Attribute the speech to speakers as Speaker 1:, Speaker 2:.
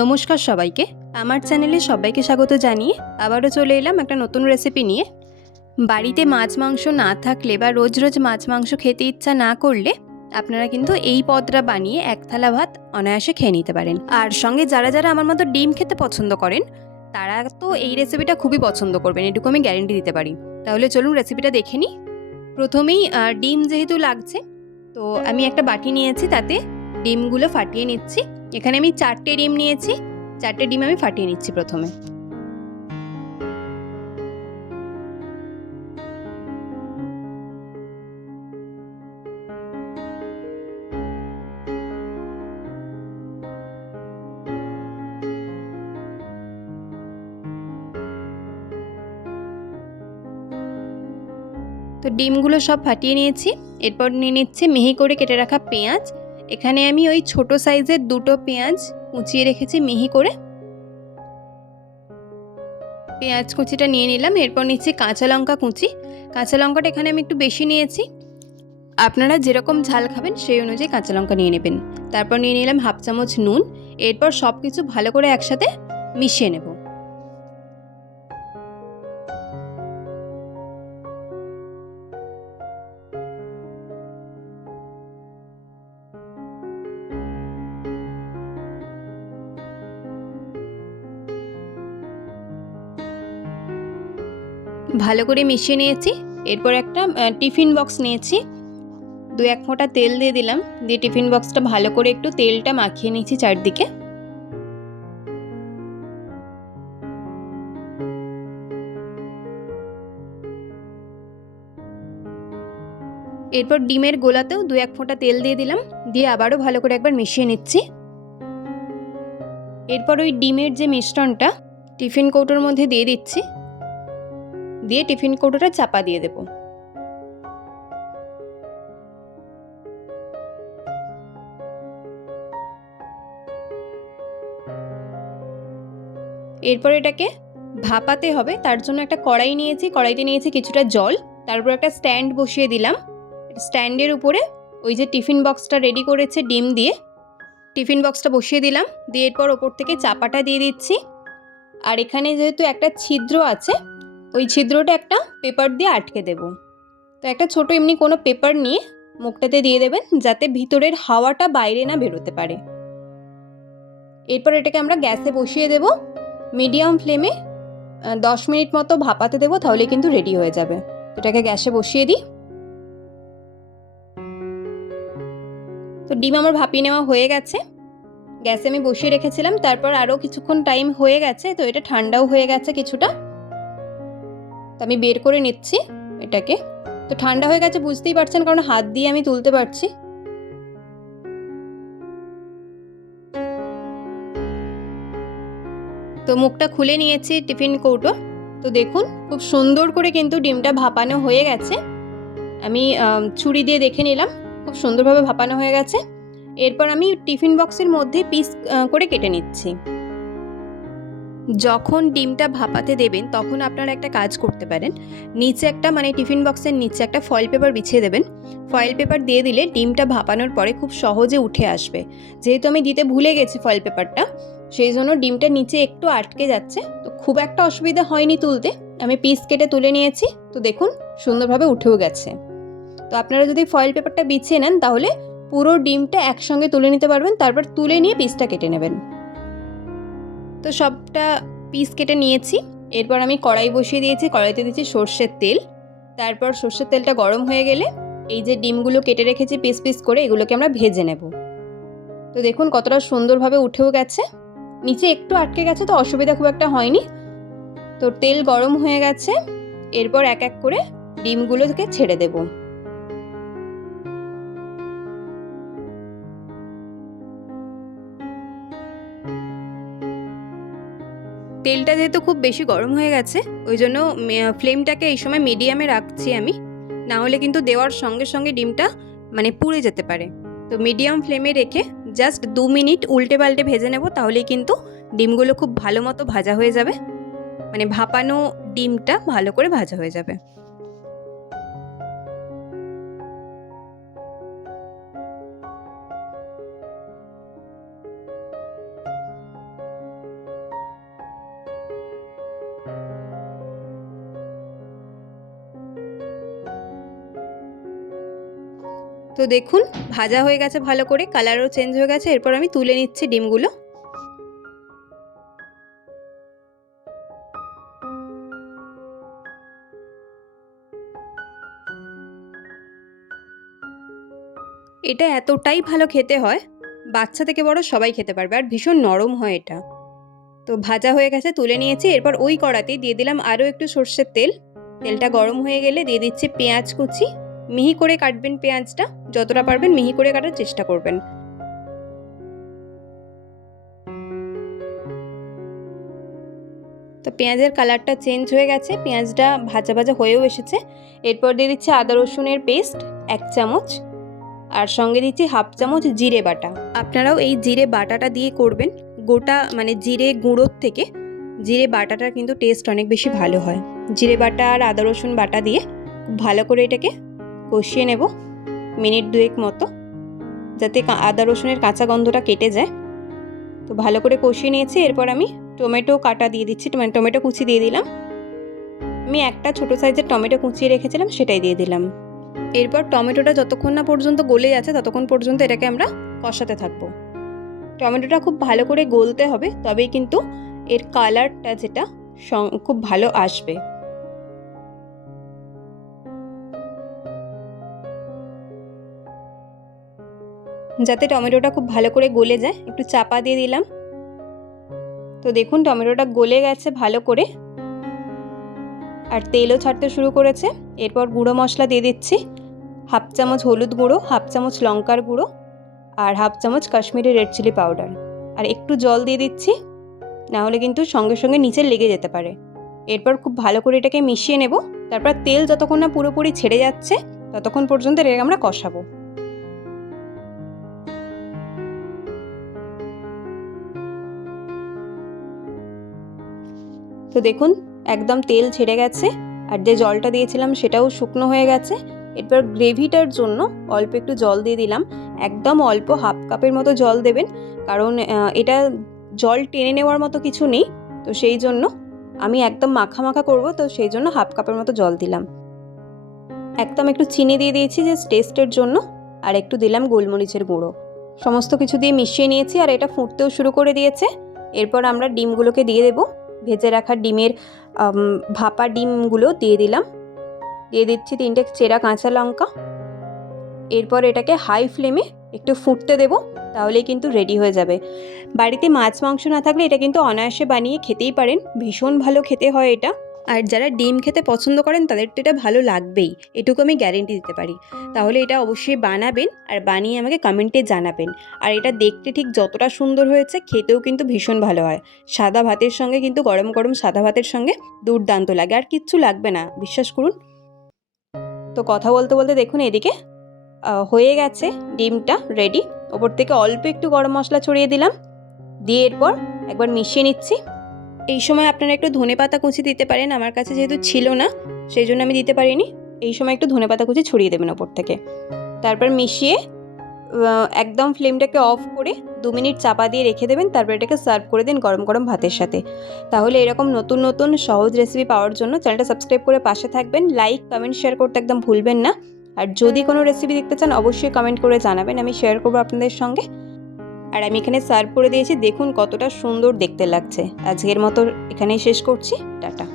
Speaker 1: নমস্কার সবাইকে। আমার চ্যানেলে সবাইকে স্বাগত জানিয়ে আবারও চলে এলাম একটা নতুন রেসিপি নিয়ে। বাড়িতে মাছ মাংস না থাকলে বা রোজ রোজ মাছ মাংস খেতে ইচ্ছা না করলে আপনারা কিন্তু এই পদটা বানিয়ে এক থালা ভাত অনায়াসে খেয়ে নিতে পারেন। আর সঙ্গে যারা যারা আমার মতো ডিম খেতে পছন্দ করেন, তারা তো এই রেসিপিটা খুবই পছন্দ করবেন, এটুকু আমি গ্যারেন্টি দিতে পারি। তাহলে চলুন রেসিপিটা দেখে নিই। প্রথমেই ডিম যেহেতু লাগছে, তো আমি একটা বাটি নিয়েছি তাতে ডিমগুলো ফাটিয়ে নিচ্ছি। এখানে আমি চারটে ডিম নিয়েছি, চারটে ডিম আমি ফাটিয়ে নিচ্ছি প্রথমে। তো ডিমগুলো সব ফাটিয়ে নিয়েছি, এরপর নিয়ে নিচ্ছে মিহি করে কেটে রাখা পেঁয়াজ এখানে আমি ওই ছোট সাইজের দুটো পেঁয়াজ কুচিয়ে রেখেছি মিহি করে। পেঁয়াজ কুচিটা নিয়ে নিলাম, এরপর নিচ্ছি কাঁচা লঙ্কা কুচি। কাঁচা লঙ্কাটা এখানে আমি একটু বেশি নিয়েছি। আপনারা যেরকম ঝাল খাবেন সেই অনুযায়ী কাঁচা লঙ্কা নিয়ে নেবেন। তারপর নিয়ে নিলাম হাফ চামচ নুন। এরপর সব কিছু ভালো করে একসাথে মিশিয়ে নেব। ভালো করে মিশিয়ে নিয়েছি। এরপর একটা টিফিন বক্স নিয়েছি। দু এক ফোঁটা তেল দিয়ে দিলাম। দিয়ে টিফিন বক্সটা ভালো করে একটু তেলটা মাখিয়ে নিয়েছি চারদিকে। এরপর ডিমের গোলাতেও দু এক ফোঁটা তেল দিয়ে দিলাম। দিয়ে আবারও ভালো করে একবার মিশিয়ে নিচ্ছি। এরপর ওই ডিমের যে মিশ্রণটা, টিফিন কৌটোর মধ্যে দিয়ে দিচ্ছি। দিয়ে টিফিন কৌটোটা চাপা দিয়ে দেব। এরপর এটাকে ভাপাতে হবে। তার জন্য একটা কড়াই নিয়েছি। কড়াইতে নিয়েছি কিছুটা জল। তারপর একটা স্ট্যান্ড বসিয়ে দিলাম। স্ট্যান্ডের উপরে ওই যে টিফিন বক্সটা রেডি করেছে ডিম দিয়ে, টিফিন বক্সটা বসিয়ে দিলাম। দিয়ে এরপর ওপর থেকে চাপাটা দিয়ে দিচ্ছি। আর এখানে যেহেতু একটা ছিদ্র আছে ওই ছিদ্রটা একটা পেপার দিয়ে আটকে দেব। তো একটা ছোট এমনি কোনো পেপার নিয়ে মুখটাতে দিয়ে দেবেন যাতে ভিতরের হাওয়াটা বাইরে না বেরোতে পারে। এরপর এটাকে আমরা গ্যাসে বসিয়ে দেব। মিডিয়াম ফ্লেমে দশ মিনিট মতো ভাপাতে দেবো তাহলে কিন্তু রেডি হয়ে যাবে। এটাকে গ্যাসে বসিয়ে দিই। তো ডিম আমার ভাপিয়ে নেওয়া হয়ে গেছে। গ্যাসে আমি বসিয়ে রেখেছিলাম, তারপর আরও কিছুক্ষণ টাইম হয়ে গেছে, তো এটা ঠান্ডাও হয়ে গেছে কিছুটা। তো আমি বের করে নিচ্ছি এটাকে। তো ঠান্ডা হয়ে গেছে, বুঝতেই পারছেন, কারণ হাত দিয়ে আমি তুলতে পারছি। তো মুখটা খুলে নিয়েছি টিফিন কৌটো। তো দেখুন, খুব সুন্দর করে কিন্তু ডিমটা ভাপানো হয়ে গেছে। আমি ছুরি দিয়ে দেখে নিলাম, খুব সুন্দরভাবে ভাপানো হয়ে গেছে। এরপর আমি টিফিন বক্সের মধ্যে পিস করে কেটে নিচ্ছি। যখন ডিমটা ভাপাতে দেবেন, তখন আপনারা একটা কাজ করতে পারেন। নিচে একটা মানে টিফিন বক্সের নিচে একটা ফয়েল পেপার বিছিয়ে দেবেন। ফয়েল পেপার দিয়ে দিলে ডিমটা ভাপানোর পরে খুব সহজে উঠে আসবে। যেহেতু আমি দিতে ভুলে গেছি ফয়েল পেপারটা সেই জন্য ডিমটা নিচে একটু আটকে যাচ্ছে। তো খুব একটা অসুবিধা হয়নি তুলতে। আমি পিস কেটে তুলে নিয়েছি। তো দেখুন, সুন্দরভাবে উঠেও গেছে। তো আপনারা যদি ফয়েল পেপারটা বিছিয়ে নেন, তাহলে পুরো ডিমটা একসঙ্গে তুলে নিতে পারবেন। তারপর তুলে নিয়ে পিসটা কেটে নেবেন। তো সবটা পিস কেটে নিয়েছি। এরপর আমি কড়াই বসিয়ে দিয়েছি, কড়াইতে দিয়েছি সর্ষের তেল। তারপর সর্ষের তেলটা গরম হয়ে গেলে এই যে ডিমগুলো কেটে রেখেছি পিস পিস করে এগুলোকে আমরা ভেজে নেব। তো দেখুন কতটা সুন্দরভাবে উঠেও গেছে। নিচে একটু আটকে গেছে তো অসুবিধা খুব একটা হয়নি। তো তেল গরম হয়ে গেছে। এরপর এক এক করে ডিমগুলোকে ছেড়ে দেবো। তেলটা যেহেতু খুব বেশি গরম হয়ে গেছে, ওই জন্য ফ্লেমটাকে এই সময় মিডিয়ামে রাখছি আমি। না হলে কিন্তু দেওয়ার সঙ্গে সঙ্গে ডিমটা মানে পুড়ে যেতে পারে। তো মিডিয়াম ফ্লেমে রেখে জাস্ট দু মিনিট উল্টে পাল্টে ভেজে নেব, তাহলেই কিন্তু ডিমগুলো খুব ভালো মতো ভাজা হয়ে যাবে। মানে ভাপানো ডিমটা ভালো করে ভাজা হয়ে যাবে। তো দেখুন, ভাজা হয়ে গেছে ভালো করে, কালারও চেঞ্জ হয়ে গেছে, এরপর আমি তুলে নিচ্ছি ডিমগুলো। এটা এতটাই ভালো খেতে হয়, বাচ্চা থেকে বড় সবাই খেতে পারবে, আর ভীষণ নরম হয় এটা। তো ভাজা হয়ে গেছে, তুলে নিয়েছি, এরপর ওই কড়াতেই দিয়ে দিলাম আরও একটু সর্ষের তেল। তেলটা গরম হয়ে গেলে দিয়ে দিচ্ছি পেঁয়াজ কুচি মিহি করে কাটবেন পেঁয়াজটা, যতটা পারবেন মিহি করে কাটার চেষ্টা করবেন। তো পেঁয়াজের কালারটা চেঞ্জ হয়ে গেছে, পেঁয়াজটা ভাজা ভাজা হয়েও এসেছে। এরপর দিয়ে দিচ্ছি আদা রসুনের পেস্ট, এক চামচ। আর সঙ্গে দিচ্ছি হাফ চামচ জিরে বাটা। আপনারাও এই জিরে বাটাটা দিয়ে করবেন, গোটা মানে জিরে গুঁড়োর থেকে। জিরে বাটাটার কিন্তু টেস্ট অনেক বেশি ভালো হয়। জিরে বাটা আর আদা রসুন বাটা দিয়ে খুব ভালো করে এটাকে কষিয়ে নেব মিনিট দুয়েক মতো, যাতে আদা রসুনের কাঁচা গন্ধটা কেটে যায়। তো ভালো করে কষিয়ে নিয়েছি, এরপর আমি টমেটো কাটা দিয়ে দিচ্ছি টমে- টমেটো কুচি দিয়ে দিলাম। আমি একটা ছোটো সাইজের টমেটো কুচিয়ে রেখেছিলাম, সেটাই দিয়ে দিলাম। এরপর টমেটোটা যতক্ষণ না পর্যন্ত গলে যাচ্ছে, ততক্ষণ পর্যন্ত এটাকে আমরা কষাতে থাকব। টমেটোটা খুব ভালো করে গলতে হবে, তবেই কিন্তু এর কালারটা যেটা খুব ভালো আসবে। যাতে টমেটোটা খুব ভালো করে গলে যায়, একটু চাপা দিয়ে দিলাম। তো দেখুন, টমেটোটা গলে গেছে ভালো করে। আর তেলও ছাড়তে শুরু করেছে। এরপর গুঁড়ো মশলা দিয়ে দিচ্ছি। হাফ চামচ হলুদ গুঁড়ো, হাফ চামচ লঙ্কার গুঁড়ো আর হাফ চামচ কাশ্মীরি রেড চিলি পাউডার। আর একটু জল দিয়ে দিচ্ছি না হলে কিন্তু সঙ্গে সঙ্গে নিচে লেগে যেতে পারে। এরপর খুব ভালো করে এটাকে মিশিয়ে নেব। তারপর তেল যতক্ষণ না পুরোপুরি ছেড়ে যাচ্ছে, ততক্ষণ পর্যন্ত এটাকে আমরা কষাবো। তো দেখুন, একদম তেল ছেড়ে গেছে আর যে জলটা দিয়েছিলাম সেটাও শুকনো হয়ে গেছে। এরপর গ্রেভিটার জন্য অল্প একটু জল দিয়ে দিলাম। একদম অল্প হাফ কাপের মতো জল দেবেন, কারণ এটা জল টেনে নেওয়ার মতো কিছু নেই। তো সেই জন্য আমি একদম মাখা মাখা করব, তো সেই জন্য হাফ কাপের মতো জল দিলাম। একদম একটু চিনি দিয়ে দিয়েছি যে টেস্টের জন্য, আর একটু দিলাম গোলমরিচের গুঁড়ো। সমস্ত কিছু দিয়ে মিশিয়ে নিয়েছি আর এটা ফুটতেও শুরু করে দিয়েছে। এরপর আমরা ডিমগুলোকে দিয়ে দেবো। ভেজে রাখা ডিমের ভাপা ডিমগুলো দিয়ে দিলাম। দিয়ে দিচ্ছি তিনটে চেরা কাঁচা লঙ্কা। এরপর এটাকে হাই ফ্লেমে একটু ফুটতে দেবো তাহলে কিন্তু রেডি হয়ে যাবে। বাড়িতে মাছ মাংস না থাকলে এটা কিন্তু অনায়াসে বানিয়ে খেতেই পারেন। ভীষণ ভালো খেতে হয় এটা। আর যারা ডিম খেতে পছন্দ করেন তাদের তো এটা ভালো লাগবেই। এটুকু আমি গ্যারেন্টি দিতে পারি। তাহলে এটা অবশ্যই বানাবেন আর বানিয়ে আমাকে কমেন্টে জানাবেন। আর এটা দেখতে ঠিক যতটা সুন্দর হয়েছে, খেতেও কিন্তু ভীষণ ভালো হয়। সাদা ভাতের সঙ্গে কিন্তু গরম গরম সাদা ভাতের সঙ্গে দুর্দান্ত লাগে, আর কিচ্ছু লাগবে না, বিশ্বাস করুন। তো কথা বলতে বলতে দেখুন এদিকে হয়ে গেছে ডিমটা রেডি ওপর থেকে অল্প একটু গরম মশলা ছড়িয়ে দিলাম। দিয়ে এরপর একবার মিশিয়ে নিচ্ছি। এই সময় আপনারা একটু ধনে পাতা কুচি দিতে পারেন, আমার কাছে যেহেতু ছিল না, সেই জন্য আমি দিতে পারিনি। এই সময় একটু ধনে পাতা কুচি ছড়িয়ে দেবেন ওপর থেকে। তারপর মিশিয়ে একদম ফ্লেমটাকে অফ করে দু মিনিট চাপা দিয়ে রেখে দেবেন, তারপর এটাকে সার্ভ করে দিন গরম গরম ভাতের সাথে। তাহলে এরকম নতুন নতুন সহজ রেসিপি পাওয়ার জন্য চ্যানেলটা সাবস্ক্রাইব করে পাশে থাকবেন লাইক কমেন্ট শেয়ার করতে একদম ভুলবেন না। আর যদি কোনো রেসিপি দেখতে চান, অবশ্যই কমেন্ট করে জানাবেন, আমি শেয়ার করব আপনাদের সঙ্গে। আর আমি এখানে সার্ভ করে দিয়েছি। দেখুন কতটা সুন্দর দেখতে লাগছে। আজকের মতো এখানেই শেষ করছি। টাটা।